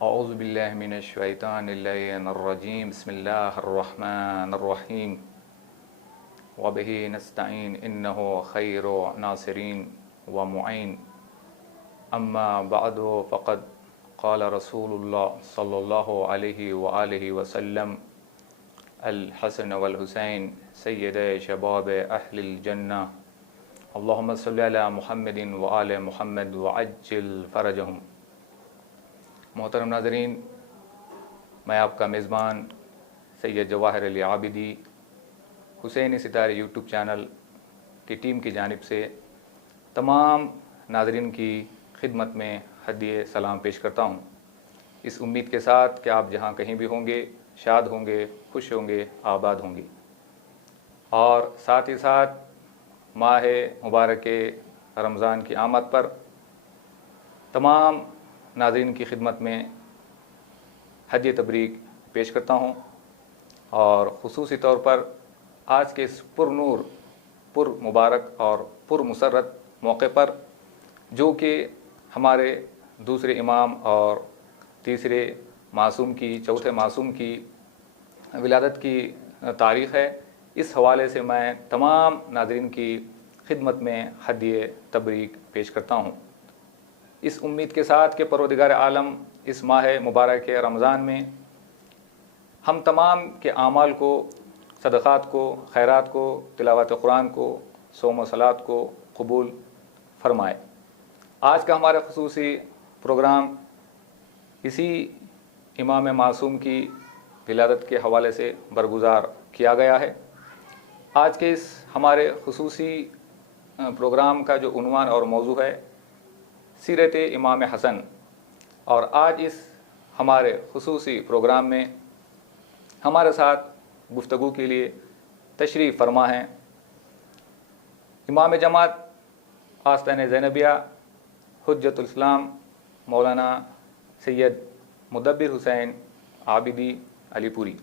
اعوذ باللہ من الشیطان اللعین الرجیم بسم اللہ الرحمن الرحیم وبہ نستعین انہ خیر ناصرین ومعین اما بعد فقد قال رسول اللہ صلی اللہ علیہ وآلہ وسلم الحسن والحسین سید شباب اہل الجنہ اللہم صلی علی محمد وآل محمد وعجل فرجہم۔ محترم ناظرین، میں آپ کا میزبان سید جواہر علی عابدی حسین ستارے یوٹیوب چینل کی ٹیم کی جانب سے تمام ناظرین کی خدمت میں ہدیہ سلام پیش کرتا ہوں، اس امید کے ساتھ کہ آپ جہاں کہیں بھی ہوں گے شاد ہوں گے، خوش ہوں گے، آباد ہوں گے، اور ساتھ ہی ساتھ ماہ مبارک رمضان کی آمد پر تمام ناظرین کی خدمت میں ہدیہ تبریک پیش کرتا ہوں، اور خصوصی طور پر آج کے اس پر نور، پر مبارک اور پر مسرت موقع پر، جو کہ ہمارے دوسرے امام اور تیسرے معصوم کی، چوتھے معصوم کی ولادت کی تاریخ ہے، اس حوالے سے میں تمام ناظرین کی خدمت میں ہدیہ تبریک پیش کرتا ہوں، اس امید کے ساتھ کہ پروردگار عالم اس ماہ مبارک رمضان میں ہم تمام کے اعمال کو، صدقات کو، خیرات کو، تلاوت قرآن کو، صوم و صلات کو قبول فرمائے۔ آج کا ہمارا خصوصی پروگرام اسی امام معصوم کی ولادت کے حوالے سے برگزار کیا گیا ہے۔ آج کے اس ہمارے خصوصی پروگرام کا جو عنوان اور موضوع ہے سیرت امام حسن، اور آج اس ہمارے خصوصی پروگرام میں ہمارے ساتھ گفتگو کے لیے تشریف فرما ہیں امام جماعت آستانِ زینبیہ حجت الاسلام مولانا سید مدبر حسین عابدی علی پوری۔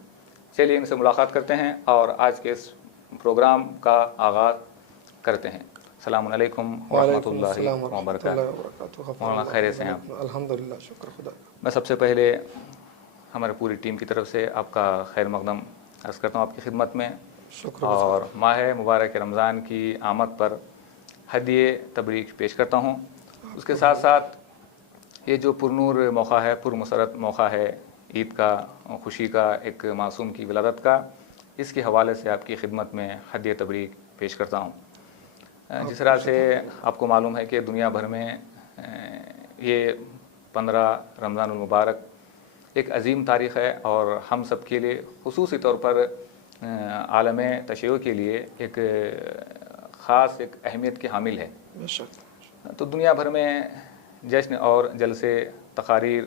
چلیے ان سے ملاقات کرتے ہیں اور آج کے اس پروگرام کا آغاز کرتے ہیں۔ السلام علیکم ورحمۃ اللہ وبرکاتہ۔ مولانا خیریت سے ہیں آپ؟ الحمدللہ، شکر خدا۔ میں سب سے پہلے ہمارے پوری ٹیم کی طرف سے آپ کا خیر مقدم عرض کرتا ہوں آپ کی خدمت میں، شکر اور ماہ مبارک رمضان کی آمد پر ہدیہ تبریک پیش کرتا ہوں۔ اس کے ساتھ ساتھ یہ جو پرنور موقع ہے، پر مسرت موقع ہے عید کا، خوشی کا، ایک معصوم کی ولادت کا، اس کے حوالے سے آپ کی خدمت میں ہدیہ تبریک پیش کرتا ہوں۔ جس طرح سے آپ کو معلوم ہے کہ دنیا بھر میں یہ 15 رمضان المبارک ایک عظیم تاریخ ہے، اور ہم سب کے لیے خصوصی طور پر عالم تشیع کے لیے ایک خاص ایک اہمیت کی حامل ہے۔ تو دنیا بھر میں جشن اور جلسے، تقاریر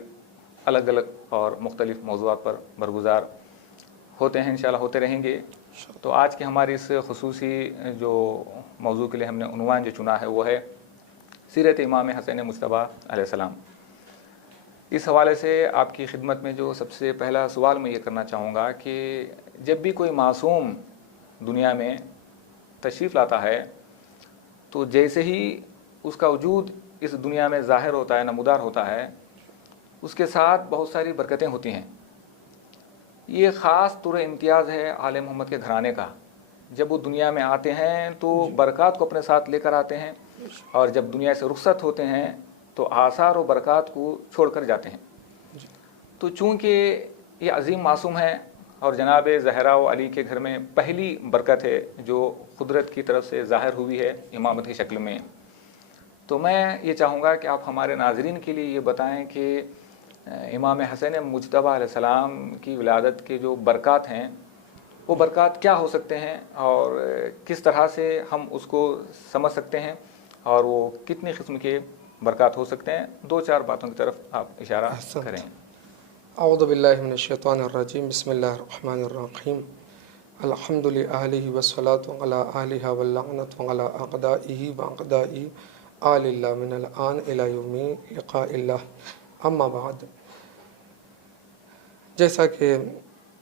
الگ الگ اور مختلف موضوعات پر برگزار ہوتے ہیں، انشاءاللہ ہوتے رہیں گے۔ تو آج کی ہماری اس خصوصی جو موضوع کے لیے ہم نے عنوان جو چنا ہے وہ ہے سیرت امام حسین مجتبیٰ علیہ السلام۔ اس حوالے سے آپ کی خدمت میں جو سب سے پہلا سوال میں یہ کرنا چاہوں گا کہ جب بھی کوئی معصوم دنیا میں تشریف لاتا ہے تو جیسے ہی اس کا وجود اس دنیا میں ظاہر ہوتا ہے، نمودار ہوتا ہے، اس کے ساتھ بہت ساری برکتیں ہوتی ہیں۔ یہ خاص طور امتیاز ہے آل محمد کے گھرانے کا۔ جب وہ دنیا میں آتے ہیں تو برکات کو اپنے ساتھ لے کر آتے ہیں، اور جب دنیا سے رخصت ہوتے ہیں تو آثار و برکات کو چھوڑ کر جاتے ہیں۔ تو چونکہ یہ عظیم معصوم ہے اور جناب زہرا و علی کے گھر میں پہلی برکت ہے جو قدرت کی طرف سے ظاہر ہوئی ہے امامت کی شکل میں، تو میں یہ چاہوں گا کہ آپ ہمارے ناظرین کے لیے یہ بتائیں کہ امام حسین مجتبیٰ علیہ السلام کی ولادت کے جو برکات ہیں وہ برکات کیا ہو سکتے ہیں، اور کس طرح سے ہم اس کو سمجھ سکتے ہیں، اور وہ کتنی قسم کے برکات ہو سکتے ہیں۔ دو چار باتوں کی طرف آپ اشارہ کریں۔ اعوذ باللہ من الشیطان الرجیم، بسم اللہ الرحمن الرحیم، الحمد للہ والصلاة علی آلہ واللعنۃ علی اعدائہ واعداء آل اللہ من الآن الی یوم لقاء اللہ، اما بعد۔ جیسا کہ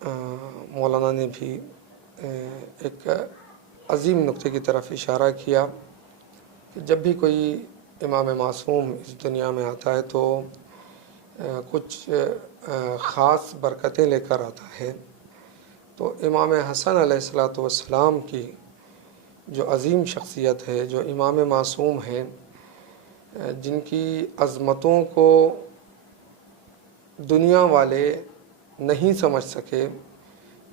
مولانا نے بھی ایک عظیم نقطے کی طرف اشارہ کیا کہ جب بھی کوئی امام معصوم اس دنیا میں آتا ہے تو کچھ خاص برکتیں لے کر آتا ہے، تو امام حسن علیہ الصلاۃ والسلام کی جو عظیم شخصیت ہے، جو امام معصوم ہے، جن کی عظمتوں کو دنیا والے نہیں سمجھ سکے،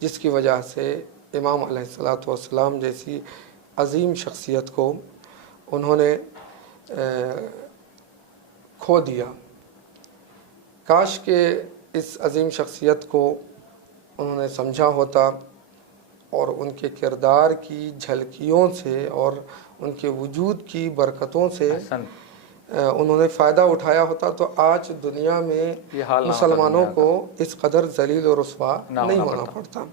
جس کی وجہ سے امام علیہ الصلاۃ والسلام جیسی عظیم شخصیت کو انہوں نے کھو دیا۔ کاش کہ اس عظیم شخصیت کو انہوں نے سمجھا ہوتا اور ان کے کردار کی جھلکیوں سے اور ان کے وجود کی برکتوں سے انہوں نے فائدہ اٹھایا ہوتا، تو آج دنیا میں مسلمانوں کو اس قدر ذلیل و رسوا نہیں ہونا پڑتا۔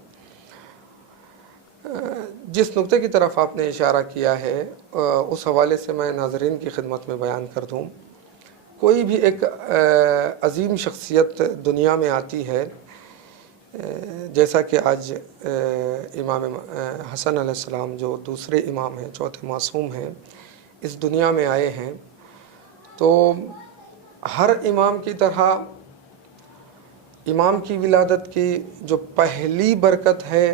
جس نقطے کی طرف آپ نے اشارہ کیا ہے اس حوالے سے میں ناظرین کی خدمت میں بیان کر دوں۔ کوئی بھی ایک عظیم شخصیت دنیا میں آتی ہے، جیسا کہ آج امام حسن علیہ السلام جو دوسرے امام ہیں، چوتھے معصوم ہیں، اس دنیا میں آئے ہیں، تو ہر امام کی طرح امام کی ولادت کی جو پہلی برکت ہے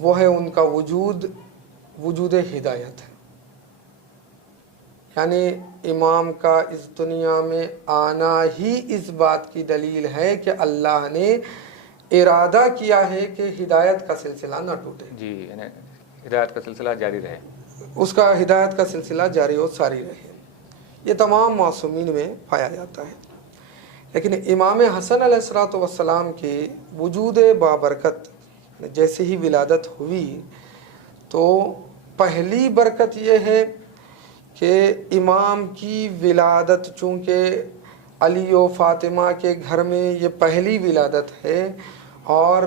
وہ ہے ان کا وجود ہدایت ہے۔ یعنی امام کا اس دنیا میں آنا ہی اس بات کی دلیل ہے کہ اللہ نے ارادہ کیا ہے کہ ہدایت کا سلسلہ نہ ٹوٹے، جی، یعنی ہدایت کا سلسلہ جاری رہے، اس کا ہدایت کا سلسلہ جاری و ساری رہے۔ یہ تمام معصومین میں پایا جاتا ہے، لیکن امام حسن علیہ الصلاۃ والسلام کی وجود بابرکت جیسے ہی ولادت ہوئی تو پہلی برکت یہ ہے کہ امام کی ولادت، چونکہ علی و فاطمہ کے گھر میں یہ پہلی ولادت ہے اور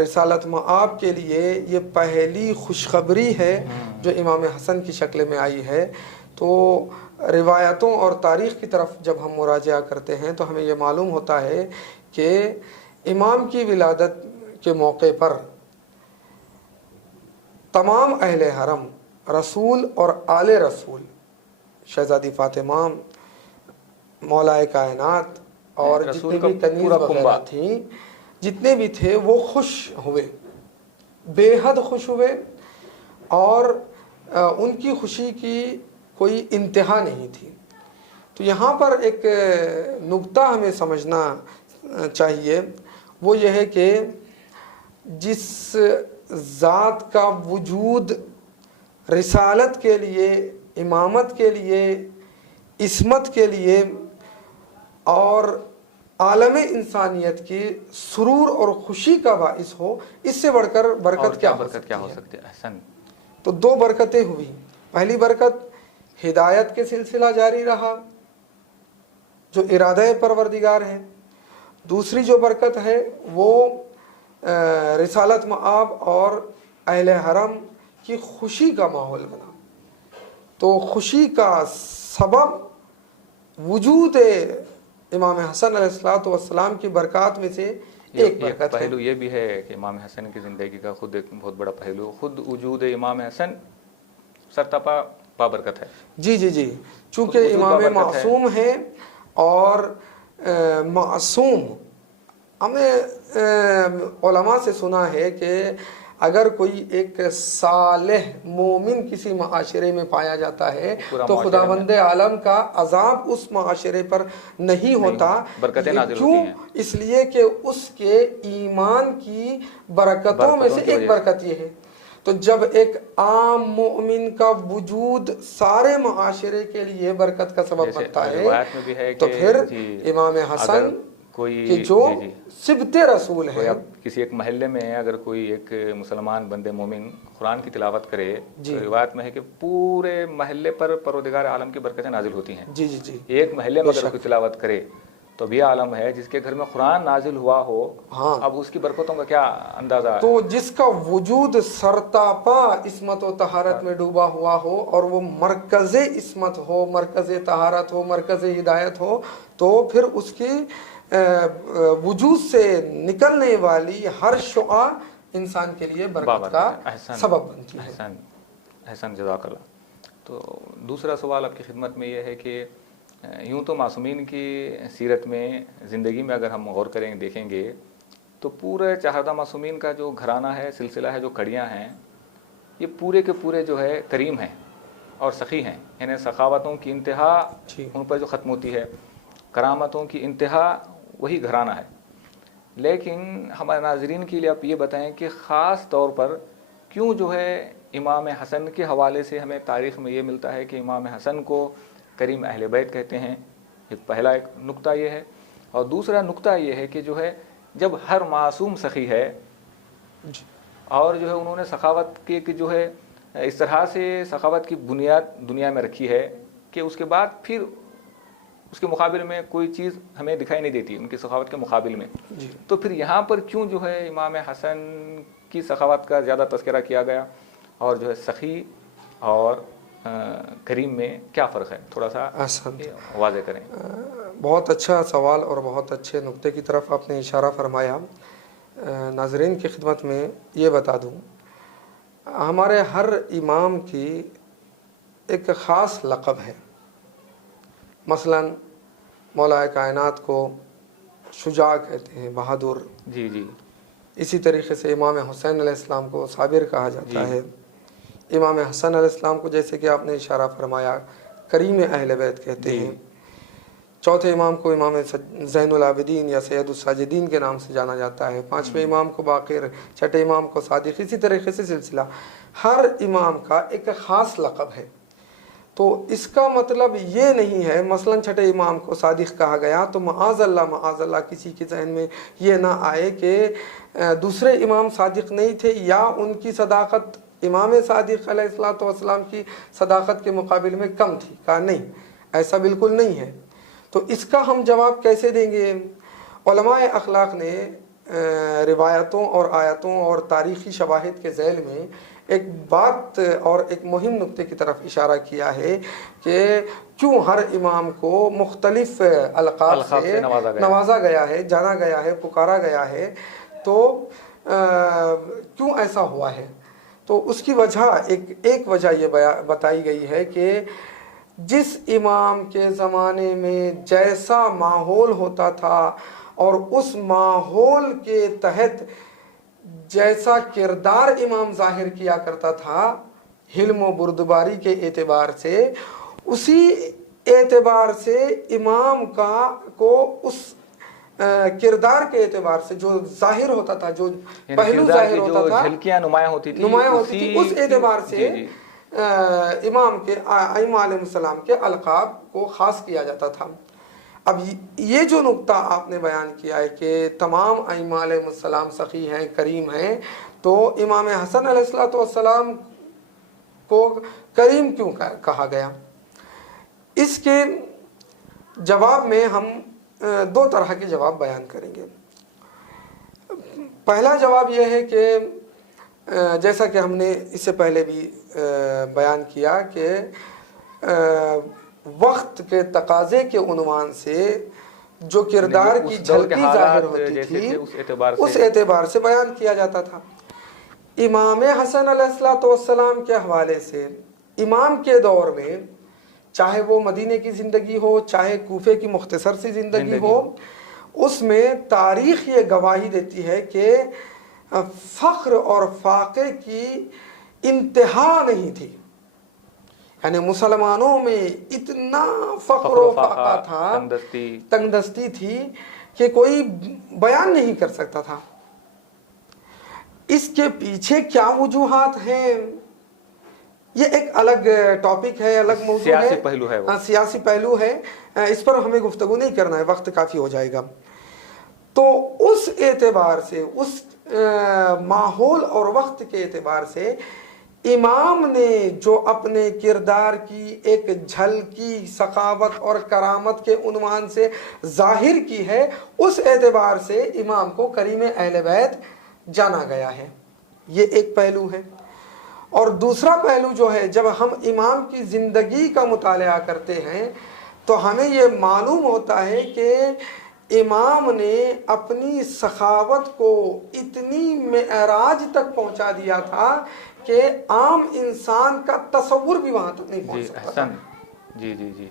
رسالت مآب کے لیے یہ پہلی خوشخبری ہے جو امام حسن کی شکل میں آئی ہے، تو روایتوں اور تاریخ کی طرف جب ہم مراجعہ کرتے ہیں تو ہمیں یہ معلوم ہوتا ہے کہ امام کی ولادت کے موقع پر تمام اہل حرم، رسول اور آل رسول، شہزادی فاطمہ، مولا کائنات اور جتنے بھی کنیز وغیرہ تھیں، جتنے بھی تھے، وہ خوش ہوئے، بے حد خوش ہوئے، اور ان کی خوشی کی کوئی انتہا نہیں تھی۔ تو یہاں پر ایک نقطہ ہمیں سمجھنا چاہیے، وہ یہ ہے کہ جس ذات کا وجود رسالت کے لیے، امامت کے لیے، عصمت کے لیے اور عالم انسانیت کی سرور اور خوشی کا باعث ہو، اس سے بڑھ کر برکت کیا ہو سکتی ہے؟ تو دو برکتیں ہوئی۔ پہلی برکت ہدایت کے سلسلہ جاری رہا جو ارادہ پروردگار ہے، دوسری جو برکت ہے وہ رسالت مآب اور اہل حرم کی خوشی کا ماحول بنا۔ تو خوشی کا سبب وجود امام حسن علیہ الصلوۃ والسلام کی برکات میں سے ایک برکت ہے۔ پہلو یہ بھی ہے کہ امام حسن کی زندگی کا خود ایک بہت بڑا پہلو، خود وجود امام حسن سرتپا بابرکت ہے۔ جی جی جی، چونکہ امام معصوم ہیں اور معصوم، ہم نے علماء سے سنا ہے کہ اگر کوئی ایک صالح مومن کسی معاشرے میں پایا جاتا ہے تو خداوند عالم کا عذاب اس معاشرے پر نہیں ہوتا، برکتیں نازل کیوں؟ ہوتی ہیں، اس لیے کہ اس کے ایمان کی برکتوں میں سے ایک برکت یہ ہے۔ تو جب ایک عام مومن کا وجود سارے معاشرے کے لیے برکت کا سبب بنتا ہے تو پھر امام حسن کہ جو سبت رسول ہے، کسی ایک محلے میں اگر کوئی ایک مسلمان بندے مومن قرآن کی تلاوت کرے تو روایت میں ہے کہ پورے محلے پر پروردگار عالم کی برکتیں نازل ہوتی ہیں۔ جی جی جی، ایک محلے میں اگر کوئی تلاوت کرے تو بھی عالم ہے جس کے گھر میں قرآن نازل ہوا ہو، اب اس کی برکتوں کا کیا اندازہ؟ تو جس کا وجود سرتاپا عصمت و طہارت میں ڈوبا ہوا ہو اور وہ مرکز عصمت ہو، مرکز طہارت ہو، مرکز ہدایت ہو، تو پھر اس کی وجود سے نکلنے والی ہر شعاع انسان کے لیے برکت کا سبب بنتی ہے۔ احسن، جزاک اللہ۔ تو دوسرا سوال آپ کی خدمت میں یہ ہے کہ یوں تو معصومین کی سیرت میں زندگی میں اگر ہم غور کریں دیکھیں گے تو پورے چہاردہ معصومین کا جو گھرانہ ہے، سلسلہ ہے، جو کڑیاں ہیں، یہ پورے کے پورے جو ہے کریم ہیں اور سخی ہیں. یعنی سخاوتوں کی انتہا ان پر جو ختم ہوتی ہے، کرامتوں کی انتہا وہی گھرانہ ہے. لیکن ہمارے ناظرین کے لیے آپ یہ بتائیں کہ خاص طور پر کیوں جو ہے امام حسن کے حوالے سے ہمیں تاریخ میں یہ ملتا ہے کہ امام حسن کو کریم اہل بیت کہتے ہیں. پہلا ایک نقطہ یہ ہے. اور دوسرا نقطہ یہ ہے کہ جو ہے جب ہر معصوم سخی ہے اور جو ہے انہوں نے سخاوت کے جو ہے اس طرح سے سخاوت کی بنیاد دنیا میں رکھی ہے کہ اس کے بعد پھر اس کے مقابل میں کوئی چیز ہمیں دکھائی نہیں دیتی ان کی سخاوت کے مقابل میں. تو پھر یہاں پر کیوں جو ہے امام حسن کی سخاوت کا زیادہ تذکرہ کیا گیا اور جو ہے سخی اور کریم میں کیا فرق ہے؟ تھوڑا سا واضح کریں. بہت اچھا سوال اور بہت اچھے نقطے کی طرف آپ نے اشارہ فرمایا. ناظرین کی خدمت میں یہ بتا دوں، ہمارے ہر امام کی ایک خاص لقب ہے. مثلا مولا کائنات کو شجاع کہتے ہیں، بہادر. جی جی. اسی طریقے سے امام حسین علیہ السلام کو صابر کہا جاتا ہے. امام حسن علیہ السلام کو جیسے کہ آپ نے اشارہ فرمایا کریم اہل بیت کہتے ہیں. چوتھے امام کو امام زین العابدین یا سید الساجدین کے نام سے جانا جاتا ہے. پانچویں امام کو باقر، چھٹے امام کو صادق. اسی طریقے سے سلسلہ ہر امام کا ایک خاص لقب ہے. تو اس کا مطلب یہ نہیں ہے مثلا چھٹے امام کو صادق کہا گیا تو معاذ اللہ کسی کے ذہن میں یہ نہ آئے کہ دوسرے امام صادق نہیں تھے یا ان کی صداقت امام صادق علیہ الصلوۃ والسلام کی صداقت کے مقابل میں کم تھی. کہا نہیں، ایسا بالکل نہیں ہے. تو اس کا ہم جواب کیسے دیں گے؟ علماء اخلاق نے روایتوں اور آیتوں اور تاریخی شواہد کے ذیل میں ایک بات اور ایک مہم نقطے کی طرف اشارہ کیا ہے کہ کیوں ہر امام کو مختلف القاب سے نوازا گیا ہے، جانا گیا ہے، پکارا گیا ہے. تو کیوں ایسا ہوا ہے؟ تو اس کی وجہ ایک وجہ یہ بتائی گئی ہے کہ جس امام کے زمانے میں جیسا ماحول ہوتا تھا اور اس ماحول کے تحت جیسا کردار امام ظاہر کیا کرتا تھا حلم و بردباری کے اعتبار سے، اسی اعتبار سے امام کو اس کردار کے اعتبار سے جو ظاہر ہوتا تھا، جو پہلو ظاہر ہوتا تھا، جھلکیاں نمایاں ہوتی تھی، اس اعتبار سے امام کے ائمہ علیہ السلام کے القاب کو خاص کیا جاتا تھا. اب یہ جو نقطہ آپ نے بیان کیا ہے کہ تمام ائمہ علیہ السلام سخی ہیں، کریم ہیں، تو امام حسن علیہ السلام کو کریم کیوں کہا گیا؟ اس کے جواب میں ہم دو طرح کے جواب بیان کریں گے. پہلا جواب یہ ہے کہ جیسا کہ ہم نے اس سے پہلے بھی بیان کیا کہ وقت کے تقاضے کے عنوان سے جو کردار کی جھلکی ظاہر ہوتی تھی اس اعتبار سے بیان کیا جاتا تھا. امام حسن علیہ السلام کے حوالے سے امام کے دور میں، چاہے وہ مدینے کی زندگی ہو چاہے کوفے کی مختصر سی زندگی ہو، اس میں تاریخ یہ گواہی دیتی ہے کہ فخر اور فاقے کی انتہا نہیں تھی. یعنی مسلمانوں میں اتنا فخر و فاقہ تھا، تنگ دستی تھی کہ کوئی بیان نہیں کر سکتا تھا. اس کے پیچھے کیا وجوہات ہیں یہ ایک الگ ٹاپک ہے، الگ موضوع ہے، سیاسی پہلو ہے. اس پر ہمیں گفتگو نہیں کرنا ہے، وقت کافی ہو جائے گا. تو اس اعتبار سے، اس ماحول اور وقت کے اعتبار سے امام نے جو اپنے کردار کی ایک جھلکی سخاوت اور کرامت کے عنوان سے ظاہر کی ہے، اس اعتبار سے امام کو کریم اہل بیت جانا گیا ہے. یہ ایک پہلو ہے. اور دوسرا پہلو جو ہے، جب ہم امام کی زندگی کا مطالعہ کرتے ہیں تو ہمیں یہ معلوم ہوتا ہے کہ امام نے اپنی سخاوت کو اتنی معراج تک پہنچا دیا تھا کہ عام انسان کا تصور بھی وہاں تک نہیں پہنچ سکتا تھا. جی جی جی.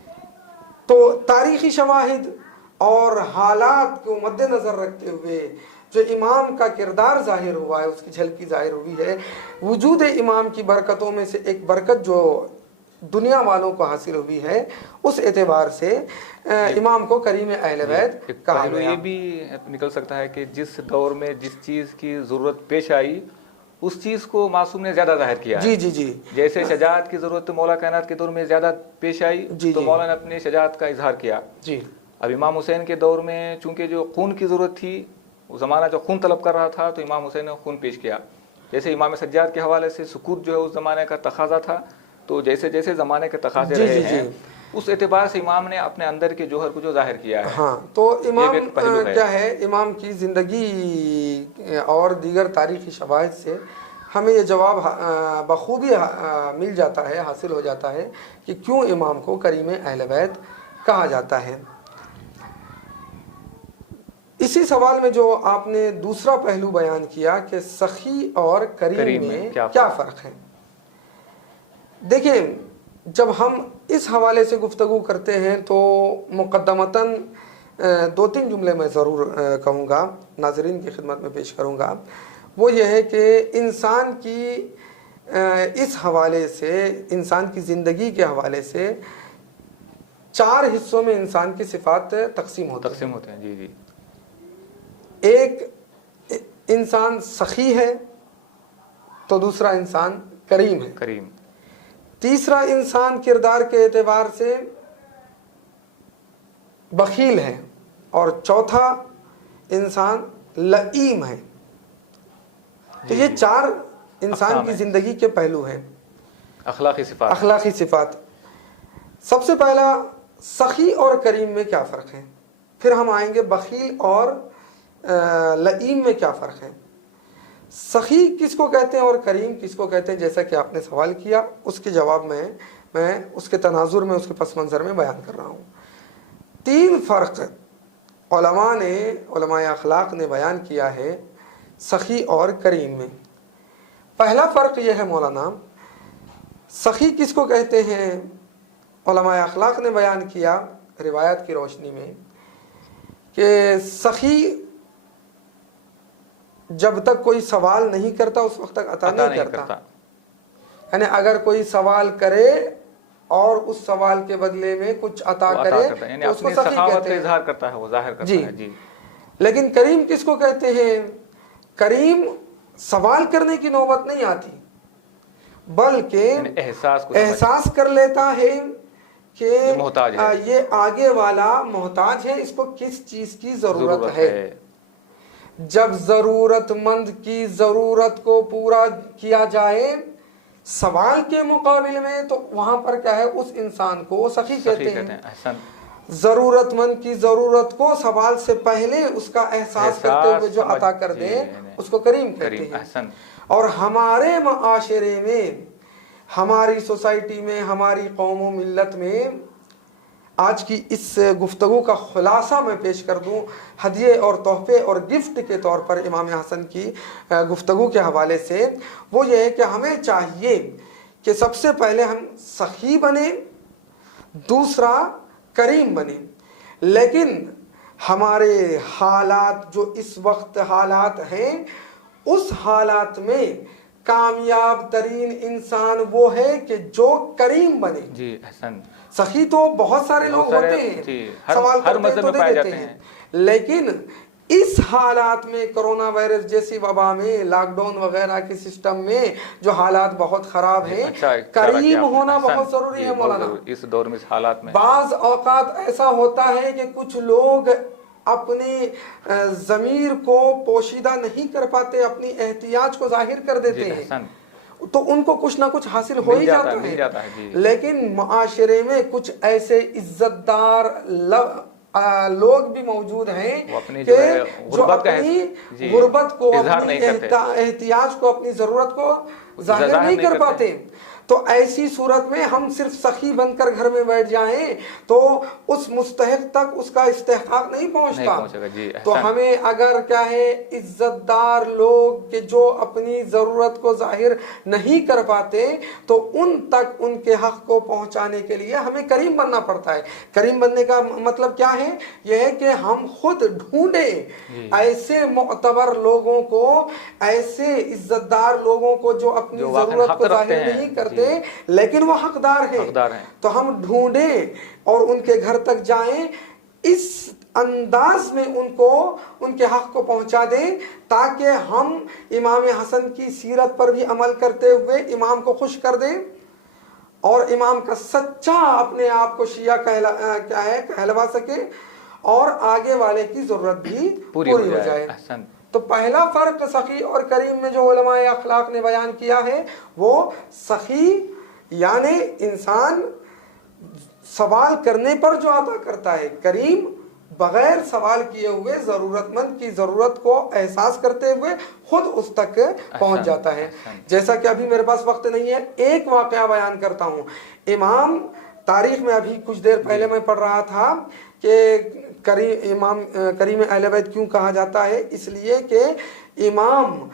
تو تاریخی شواہد اور حالات کو مد نظر رکھتے ہوئے جو امام کا کردار ظاہر ہوا ہے، اس کی جھلکی ظاہر ہوئی ہے، وجود امام کی برکتوں میں سے ایک برکت جو دنیا والوں کو حاصل ہوئی ہے، اس اعتبار سے امام کو کریم اہل بیت کہا گیا۔ یہ بھی نکل سکتا ہے کہ جس دور میں جس چیز کی ضرورت پیش آئی اس چیز کو معصوم نے زیادہ ظاہر کیا ہے۔ جی جیسے شجاعت کی ضرورت مولا کائنات کے دور میں زیادہ پیش آئی تو مولا نے اپنی شجاعت کا اظہار کیا۔ اب امام حسین کے دور میں چونکہ جو خون کی ضرورت تھی، وہ زمانہ جو خون طلب کر رہا تھا، تو امام حسین نے خون پیش کیا۔ جیسے امام سجاد کے حوالے سے سکوت جو ہے اس زمانے کا تقاضا تھا، تو جیسے جیسے زمانے کے تقاضے رہے ہیں اس اعتبار سے امام نے اپنے اندر کے جوہر کو جو ظاہر کیا ہے۔ ہاں، تو امام کیا ہے، امام کی زندگی اور دیگر تاریخی شواہد سے ہمیں یہ جواب بخوبی مل جاتا ہے، حاصل ہو جاتا ہے کہ کیوں امام کو کریم اہل بیت کہا جاتا ہے۔ اسی سوال میں جو آپ نے دوسرا پہلو بیان کیا کہ سخی اور کریم میں کیا فرق ہے، دیکھیں جب ہم اس حوالے سے گفتگو کرتے ہیں تو مقدمتاً دو تین جملے میں ضرور کہوں گا، ناظرین کی خدمت میں پیش کروں گا۔ وہ یہ ہے کہ انسان کی اس حوالے سے، انسان کی زندگی کے حوالے سے 4 حصوں میں انسان کی صفات تقسیم ہوتے ہیں۔ جی۔ ایک انسان سخی ہے تو دوسرا انسان کریم ہے، تیسرا انسان کردار کے اعتبار سے بخیل ہے، اور چوتھا انسان لئیم ہے۔ تو یہ 4 انسان کی زندگی کے پہلو ہیں، اخلاقی صفات۔ سب سے پہلا سخی اور کریم میں کیا فرق ہے، پھر ہم آئیں گے بخیل اور لئیم میں کیا فرق ہے، سخی کس کو کہتے ہیں اور کریم کس کو کہتے ہیں، جیسا کہ آپ نے سوال کیا اس کے جواب میں اس کے تناظر میں، اس کے پس منظر میں بیان کر رہا ہوں۔ 3 فرق علماء اخلاق نے بیان کیا ہے سخی اور کریم میں۔ پہلا فرق یہ ہے مولانا، سخی کس کو کہتے ہیں، علماء اخلاق نے بیان کیا روایت کی روشنی میں کہ سخی جب تک کوئی سوال نہیں کرتا اس وقت تک عطا نہیں کرتا، یعنی اگر کوئی سوال کرے اور اس سوال کے بدلے میں کچھ عطا کرے تو اس کو سخی کہتے ہیں، اظہار کرتا ہے، وہ ظاہر کرتا ہے۔ جی۔ لیکن کریم کس کو کہتے ہیں، کریم سوال کرنے کی نوبت نہیں آتی بلکہ احساس کر لیتا ہے کہ یہ آگے والا محتاج ہے، اس کو کس چیز کی ضرورت ہے۔ جب ضرورت مند کی ضرورت کو پورا کیا جائے سوال کے مقابل میں، تو وہاں پر کیا ہے، اس انسان کو سخی کہتے ہیں۔ ضرورت مند کی ضرورت کو سوال سے پہلے اس کا احساس کرتے ہوئے جو عطا کر دے اس کو کریم کہتے ہیں۔ اور ہمارے معاشرے میں، ہماری سوسائٹی میں، ہماری قوم و ملت میں آج کی اس گفتگو کا خلاصہ میں پیش کر دوں ہدیے اور تحفے اور گفٹ کے طور پر امام حسن کی گفتگو کے حوالے سے، وہ یہ ہے کہ ہمیں چاہیے کہ سب سے پہلے ہم سخی بنیں، دوسرا کریم بنیں۔ لیکن ہمارے حالات جو اس وقت حالات ہیں، اس حالات میں کامیاب ترین انسان وہ ہے کہ جو کریم بنے۔ جی حسن، سخی تو بہت سارے لوگ ہوتے ہیں، سوال کرتے تو دے دیتے ہیں، لیکن اس حالات میں کرونا وائرس جیسی وبا میں، لاک ڈاؤن وغیرہ کے سسٹم میں جو حالات بہت خراب ہیں، کریم ہونا بہت ضروری ہے مولانا۔ اس دور میں، اس حالات میں بعض اوقات ایسا ہوتا ہے کہ کچھ لوگ اپنی ضمیر کو پوشیدہ نہیں کر پاتے، اپنی احتیاج کو ظاہر کر دیتے ہیں، تو ان کو کچھ نہ کچھ حاصل ہو ہی جاتا ہے۔ لیکن معاشرے میں کچھ ایسے عزت دار لوگ بھی موجود ہیں کہ جو اپنی غربت کو، اپنی احتیاج کو، اپنی ضرورت کو ظاہر نہیں کر پاتے۔ تو ایسی صورت میں ہم صرف سخی بن کر گھر میں بیٹھ جائیں تو اس مستحق تک اس کا استحقاق نہیں پہنچتا. جی تو ہمیں اگر کیا ہے عزت دار لوگ کہ جو اپنی ضرورت کو ظاہر نہیں کر پاتے تو ان تک ان کے حق کو پہنچانے کے لیے ہمیں کریم بننا پڑتا ہے. کریم بننے کا مطلب کیا ہے؟ یہ ہے کہ ہم خود ڈھونڈیں ایسے معتبر لوگوں کو، ایسے عزت دار لوگوں کو جو اپنی ضرورت کو ظاہر نہیں کرتے لیکن وہ حقدار ہیں، تو ہم ڈھونڈیں اور ان کے گھر تک جائیں، اس انداز میں ان کو ان کے حق کو پہنچا دیں تاکہ ہم امام حسن کی سیرت پر بھی عمل کرتے ہوئے امام کو خوش کر دیں اور امام کا سچا اپنے آپ کو شیعہ کہلوا سکے اور آگے والے کی ضرورت بھی پوری ہو جائے. تو پہلا فرق سخی اور کریم میں جو علماء اخلاق نے بیان کیا ہے وہ سخی یعنی انسان سوال کرنے پر جو عطا کرتا ہے، کریم بغیر سوال کیے ہوئے ضرورت مند کی ضرورت کو احساس کرتے ہوئے خود اس تک پہنچ جاتا ہے. جیسا کہ ابھی میرے پاس وقت نہیں ہے، ایک واقعہ بیان کرتا ہوں. امام تاریخ میں ابھی کچھ دیر پہلے میں پڑھ رہا تھا کہ امام کریم اہل بیت کیوں کہا جاتا ہے؟ اس لیے کہ امام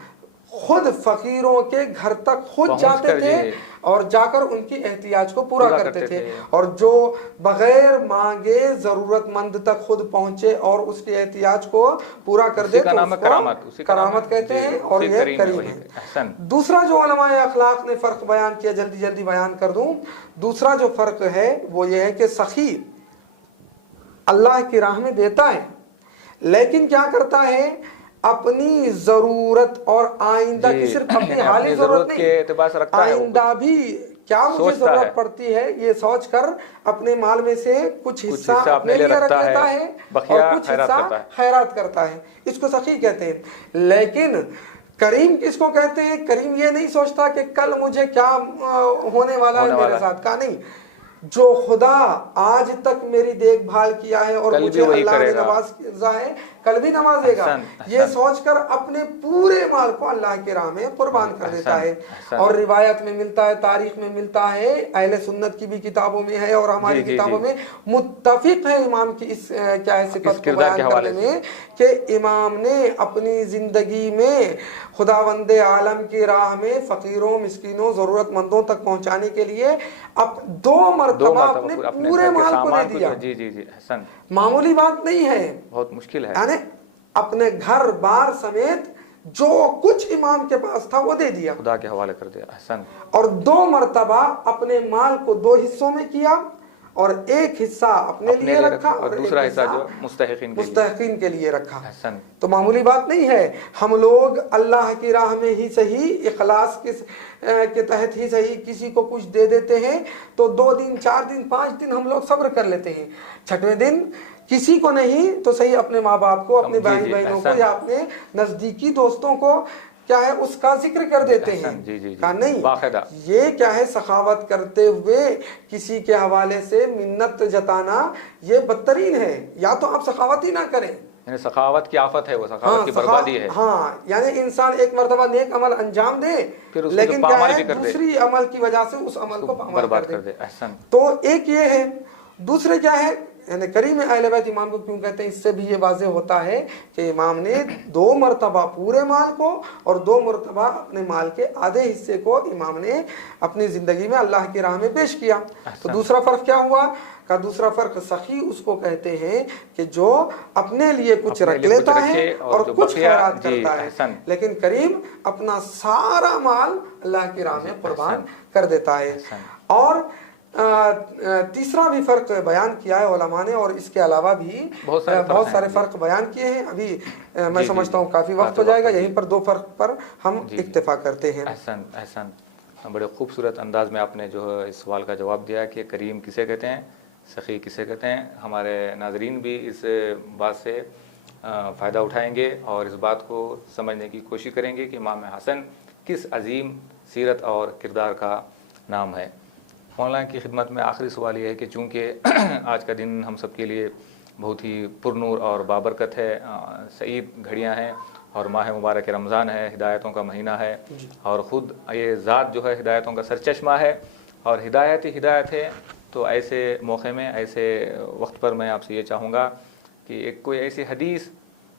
خود فقیروں کے گھر تک خود جاتے تھے اور جا کر ان کی احتیاج کو پورا کرتے تھے، اور جو بغیر مانگے ضرورت مند تک خود پہنچے اور اس کی احتیاج کو پورا کر دے تو اس کو کرامت کہتے ہیں اور یہ کریم ہے. دوسرا جو علماء اخلاق نے فرق بیان کیا، جلدی بیان کر دوں. دوسرا جو فرق ہے وہ یہ ہے کہ سخی اللہ کی راہ میں دیتا ہے لیکن کیا کرتا ہے؟ اپنی ضرورت اور آئندہ کی صرف اپنی حالی ضرورت نہیں، آئندہ بھی کیا مجھے ضرورت پڑتی ہے یہ سوچ کر اپنے مال میں سے کچھ حصہ اپنے لیے رکھ لیتا ہے اور کچھ حصہ خیرات کرتا ہے. اس کو سخی کہتے ہیں. لیکن کریم کس کو کہتے ہیں؟ کریم یہ نہیں سوچتا کہ کل مجھے کیا ہونے والا ہے میرے ساتھ، کا نہیں. جو خدا آج تک میری دیکھ بھال کیا ہے اور مجھے اللہ نے نوازا ہے کل بھی نوازے گا، یہ سوچ کر اپنے پورے مال کو اللہ کے راہ میں قربان کر دیتا ہے. اور روایت میں ملتا ہے، تاریخ میں ملتا ہے، اہل سنت کی بھی کتابوں میں ہے اور ہماری کتابوں میں متفق ہے امام کی اس کیا ہے صفت کو بیان کرنے میں کہ امام نے اپنی زندگی میں خداوند عالم کی راہ میں فقیروں، مسکینوں، ضرورت مندوں تک پہنچانے کے لیے اب 2 مرتبہ اپنے پورے مال کو دے دیا. معمولی بات نہیں ہے، بہت مشکل ہے. یعنی اپنے گھر بار سمیت جو کچھ امام کے پاس تھا وہ دے دیا، خدا کے حوالے کر دیا. اور 2 مرتبہ اپنے مال کو 2 حصوں میں کیا اور ایک حصہ اپنے لیے رکھا اور دوسرا حصہ جو مستحقین کے لیے رکھا. تو معمولی بات نہیں ہے. ہم لوگ اللہ کی راہ میں ہی صحیح، اخلاص کے تحت ہی صحیح کسی کو کچھ دے دیتے ہیں تو 2 دن 4 دن 5 دن ہم لوگ صبر کر لیتے ہیں، 6ویں دن کسی کو نہیں تو صحیح اپنے ماں باپ کو، اپنے بھائی بہنوں کو یا اپنے نزدیکی دوستوں کو کیا ہے اس کا ذکر کر دیتے ہیں. کہا نہیں، یہ کیا ہے سخاوت کرتے ہوئے کسی کے حوالے سے منت جتانا یہ بدترین ہے. یا تو آپ سخاوت ہی نہ کریں، یعنی سخاوت کی آفت ہے، وہ سخاوت کی بربادی ہے. ہاں، یعنی انسان ایک مرتبہ نیک عمل انجام دے لیکن کیا ہے دوسری عمل کی وجہ سے اس عمل کو برباد کر دے. تو ایک یہ ہے. دوسرے کیا ہے، یعنی کریم اہل بیت امام کو کیوں کہتے ہیں؟ اس سے بھی یہ واضح ہوتا ہے کہ امام نے 2 مرتبہ پورے مال کو اور 2 مرتبہ اپنے مال کے آدھے حصے کو امام نے اپنی زندگی میں اللہ کی راہ میں پیش کیا. تو دوسرا فرق کیا ہوا؟ کا دوسرا فرق سخی اس کو کہتے ہیں کہ جو اپنے لیے کچھ رکھ لیتا ہے اور کچھ خیرات کرتا ہے، لیکن کریم اپنا سارا مال اللہ کی راہ میں قربان کر دیتا ہے. اور تیسرا بھی فرق بیان کیا ہے علماء نے، اور اس کے علاوہ بھی بہت سارے فرق بیان کیے ہیں. ابھی میں سمجھتا ہوں کافی وقت ہو جائے گا، یہیں پر 2 فرق پر ہم اکتفا کرتے ہیں. احسن، بڑے خوبصورت انداز میں آپ نے جو اس سوال کا جواب دیا کہ کریم کسے کہتے ہیں، سخی کسے کہتے ہیں. ہمارے ناظرین بھی اس بات سے فائدہ اٹھائیں گے اور اس بات کو سمجھنے کی کوشش کریں گے کہ امام حسن کس عظیم سیرت اور کردار کا نام ہے. مولانا کی خدمت میں آخری سوال یہ ہے کہ چونکہ آج کا دن ہم سب کے لیے بہت ہی پرنور اور بابرکت ہے، سعید گھڑیاں ہیں اور ماہ مبارک رمضان ہے، ہدایتوں کا مہینہ ہے، اور خود یہ ذات جو ہے ہدایتوں کا سرچشمہ ہے، اور ہدایت ہی ہدایت ہے. تو ایسے موقع میں، ایسے وقت پر میں آپ سے یہ چاہوں گا کہ ایک کوئی ایسی حدیث،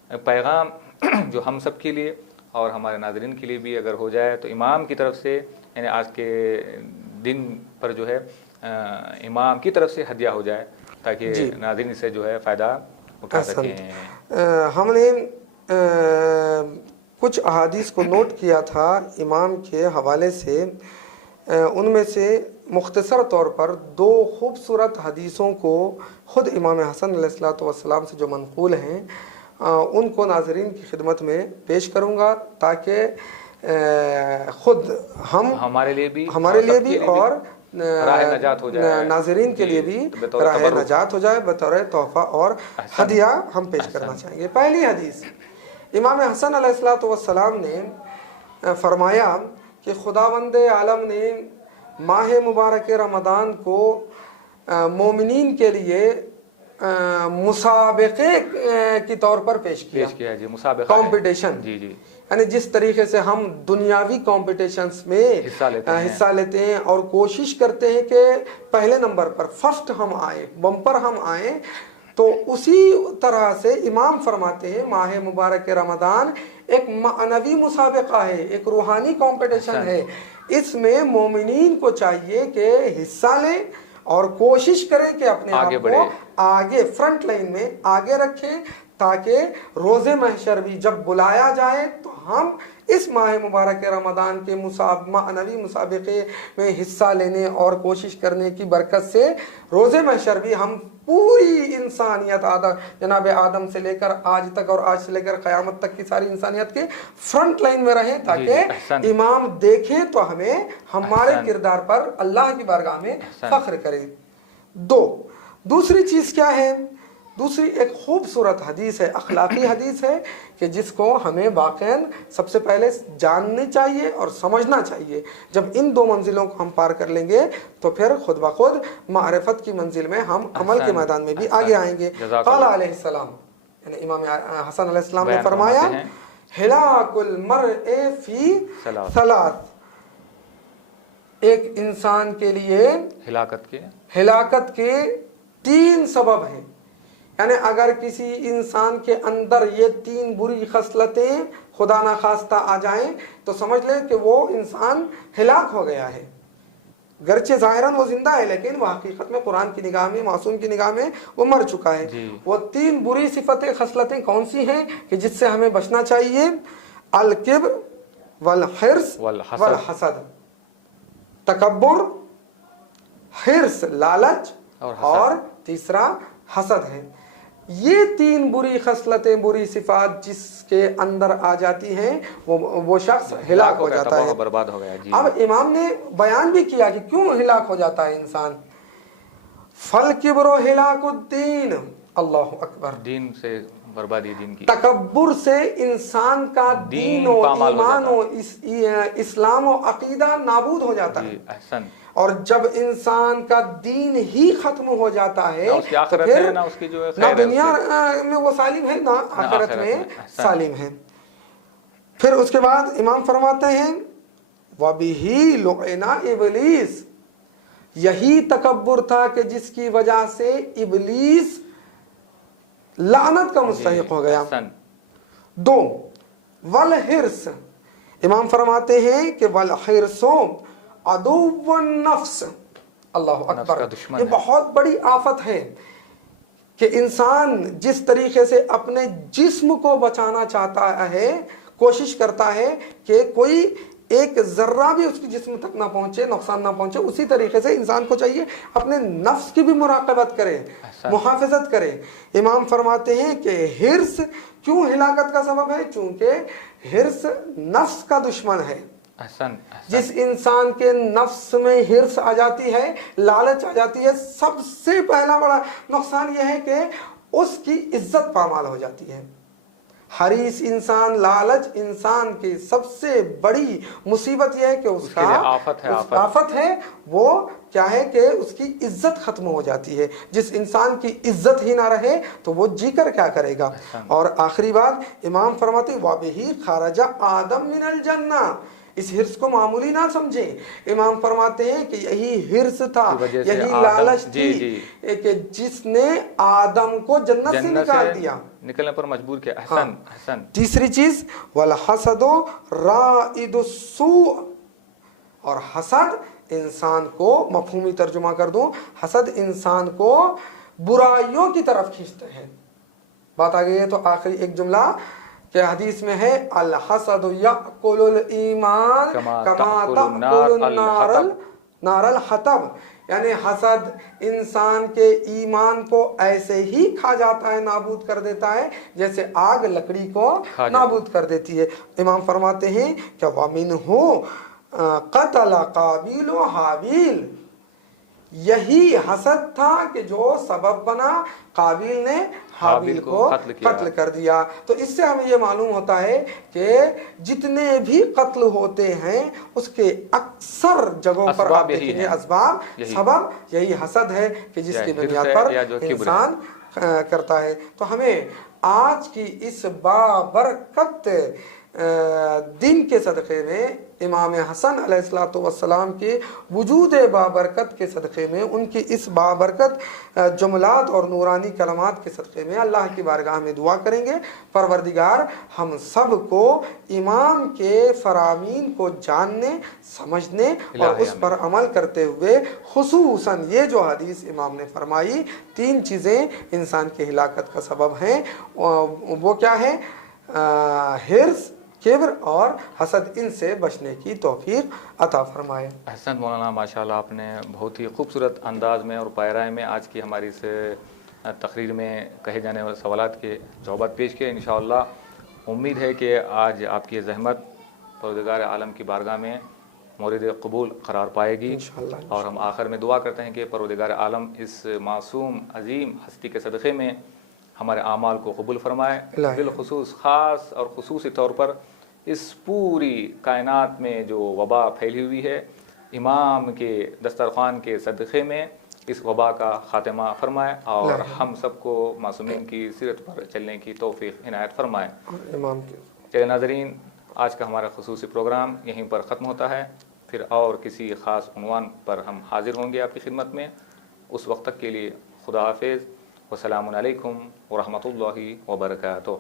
پیغام جو ہم سب کے لیے اور ہمارے ناظرین کے لیے بھی اگر ہو جائے تو امام کی طرف سے، یعنی آج کے دن پر جو ہے امام کی طرف سے ہدیہ ہو جائے، تاکہ ناظرین سے جو ہے فائدہ اٹھا سکیں. ہم نے کچھ احادیث کو نوٹ کیا تھا امام کے حوالے سے. ان میں سے مختصر طور پر 2 خوبصورت حدیثوں کو خود امام حسن علیہ السلام سے جو منقول ہیں ان کو ناظرین کی خدمت میں پیش کروں گا، تاکہ خود ہمارے لیے بھی اور راہ نجات ہو جائے، ناظرین کے لیے بھی راہ نجات ہو جائے بطور تحفہ اور ہدیہ ہم پیش کرنا چاہیں گے. پہلی حدیث، امام حسن علیہ السلام نے فرمایا کہ خداوند عالم نے ماہ مبارک رمضان کو مومنین کے لیے مسابقے کی طور پر پیش کیا جی، مسابقہ، کمپٹیشن. جی جی، یعنی جس طریقے سے ہم دنیاوی کمپٹیشنز میں حصہ لیتے ہیں اور کوشش کرتے ہیں کہ پہلے نمبر پر فرسٹ ہم آئیں، بمپر ہم آئیں، تو اسی طرح سے امام فرماتے ہیں ماہ مبارک رمضان ایک معنوی مسابقہ ہے، ایک روحانی کمپٹیشن ہے. اس میں مومنین کو چاہیے کہ حصہ لیں اور کوشش کریں کہ اپنے آپ کو آگے فرنٹ لائن میں آگے رکھیں، تاکہ روز محشر بھی جب بلایا جائے تو ہم اس ماہ مبارک رمضان کے معنوی مسابقے میں حصہ لینے اور کوشش کرنے کی برکت سے روز محشر بھی ہم پوری انسانیت جناب آدم سے لے کر آج تک اور آج سے لے کر قیامت تک کی ساری انسانیت کے فرنٹ لائن میں رہیں، تاکہ امام دیکھیں تو ہمیں ہمارے کردار پر اللہ کی بارگاہ میں فخر کرے. دوسری چیز کیا ہے؟ دوسری ایک خوبصورت حدیث ہے، اخلاقی حدیث ہے، کہ جس کو ہمیں واقعاً سب سے پہلے جاننی چاہیے اور سمجھنا چاہیے. جب ان 2 منزلوں کو ہم پار کر لیں گے تو پھر خود بخود معرفت کی منزل میں ہم عمل کے میدان میں بھی آگے آئیں گے. قال علیہ السلام، یعنی امام حسن علیہ السلام نے فرمایا ہلاک المرء فی ثلاث، ایک انسان کے لیے ہلاکت کے 3 سبب ہیں. یعنی اگر کسی انسان کے اندر یہ 3 بری خصلتیں خدا نخواستہ آ جائیں تو سمجھ لیں کہ وہ انسان ہلاک ہو گیا ہے. گرچہ ظاہراً وہ زندہ ہے، لیکن وہ حقیقت میں قرآن کی نگاہ میں، معصوم کی نگاہ میں وہ مر چکا ہے. وہ 3 بری صفتیں، خصلتیں کون سی ہیں کہ جس سے ہمیں بچنا چاہیے؟ الکبر والحرص والحسد. تکبر، حرص لالچ، اور تیسرا حسد ہے. یہ 3 بری خصلتیں، بری صفات جس کے اندر آ جاتی ہیں وہ شخص ہلاک ہو جاتا ہے، برباد ہو گیا. اب امام نے بیان بھی کیا کہ کیوں ہلاک ہو جاتا ہے انسان. فالکبر ہلاک الدین، اللہ اکبر. دین سے بربادی، دین کی. تکبر سے انسان کا دین و ایمان و اسلام و عقیدہ نابود ہو جاتا ہے. احسن. اور جب انسان کا دین ہی ختم ہو جاتا ہے تو پھر نہ دنیا میں وہ سالم ہے، نہ آخرت میں سالم ہے. پھر اس کے بعد امام فرماتے ہیں وَبِهِ لُعِنَ ابلیس، یہی تکبر تھا کہ جس کی وجہ سے ابلیس لعنت کا مستحق ہو گیا. 2 والحرص، امام فرماتے ہیں کہ والحرص عدو النفس، اللہ اکبر. یہ بہت بڑی آفت ہے کہ انسان جس طریقے سے اپنے جسم کو بچانا چاہتا ہے، کوشش کرتا ہے کہ کوئی ایک ذرہ بھی اس کی جسم تک نہ پہنچے، نقصان نہ پہنچے، اسی طریقے سے انسان کو چاہیے اپنے نفس کی بھی مراقبت کرے، محافظت کرے. امام فرماتے ہیں کہ حرص کیوں ہلاکت کا سبب ہے؟ چونکہ حرص نفس کا دشمن ہے. جس انسان کے نفس میں حرص آ جاتی ہے، لالچ آ جاتی ہے، سب سے پہلا بڑا نقصان یہ ہے کہ اس کی عزت پامال ہو جاتی ہے. حریص انسان، لالچ انسان کی سب سے بڑی مصیبت یہ ہے کہ اس کا آفت ہے، وہ کیا ہے کہ اس کی عزت ختم ہو جاتی ہے. جس انسان کی عزت ہی نہ رہے تو وہ جی کر کیا کرے گا. اور آخری بات امام فرماتے وَبِهِ خَرَجَ آدم من الجنہ. اس حرص کو معمولی نہ سمجھیں. امام فرماتے ہیں کہ یہی حرص تھا, یہی لالچ تھی کہ جس نے آدم کو جنت سے نکال دیا, نکلنے پر مجبور کیا. احسن احسن. تیسری چیز وَالْحَسَدُ رَائِدُ السُّوءِ. اور حسد انسان کو, مفہومی ترجمہ کر دوں, حسد انسان کو برائیوں کی طرف کھینچتے ہیں. بات آ گئی ہے تو آخری ایک جملہ کہ حدیث میں ہے الحسد یأکل الایمان کما تأکل نار الحطب. یعنی حسد انسان کے ایمان کو ایسے ہی کھا جاتا ہے, نابود کر دیتا ہے جیسے آگ لکڑی کو نابود کر دیتی ہے. امام فرماتے ہیں کہ وَمِنْهُ قَتَلَ قابیل و حابیل. یہی حسد تھا کہ جو سبب بنا قابیل نے حابیل کو قتل کر دیا. تو اس سے ہمیں یہ معلوم ہوتا ہے کہ جتنے بھی قتل ہوتے ہیں اس کے اکثر جگہوں پر آپ دیکھیں گے اسباب سبب یہی حسد ہے کہ جس کی بنیاد پر انسان کرتا ہے. تو ہمیں آج کی اس بابرکت دن کے صدقے میں امام حسن علیہ السلام کے وجود بابرکت کے صدقے میں, ان کی اس بابرکت جملات اور نورانی کلمات کے صدقے میں اللہ کی بارگاہ میں دعا کریں گے پروردگار ہم سب کو امام کے فرامین کو جاننے, سمجھنے اور اس پر عمل کرتے ہوئے, خصوصاً یہ جو حدیث امام نے فرمائی 3 چیزیں انسان کی ہلاکت کا سبب ہیں, وہ کیا ہے؟ حرص, کبر اور حسد, ان سے بچنے کی توفیق عطا فرمائے. احسن مولانا, ماشاءاللہ آپ نے بہت ہی خوبصورت انداز میں اور پائرائے میں آج کی ہماری اس تقریر میں کہے جانے والے سوالات کے جوابات پیش کیے. انشاءاللہ امید ہے کہ آج آپ کی ذہمت پروردگار عالم کی بارگاہ میں مورد قبول قرار پائے گی. اور ہم آخر میں دعا کرتے ہیں کہ پروردگار عالم اس معصوم عظیم ہستی کے صدقے میں ہمارے اعمال کو قبول فرمائے, بالخصوص خاص اور خصوصی طور پر اس پوری کائنات میں جو وبا پھیلی ہوئی ہے, امام کے دسترخوان کے صدقے میں اس وبا کا خاتمہ فرمائے اور ہم سب کو معصومین کی سیرت پر چلنے کی توفیق عنایت فرمائے. چلے ناظرین, آج کا ہمارا خصوصی پروگرام یہیں پر ختم ہوتا ہے. پھر اور کسی خاص عنوان پر ہم حاضر ہوں گے آپ کی خدمت میں. اس وقت تک کے لیے خدا حافظ, والسلام علیکم ورحمۃ اللہ وبرکاتہ.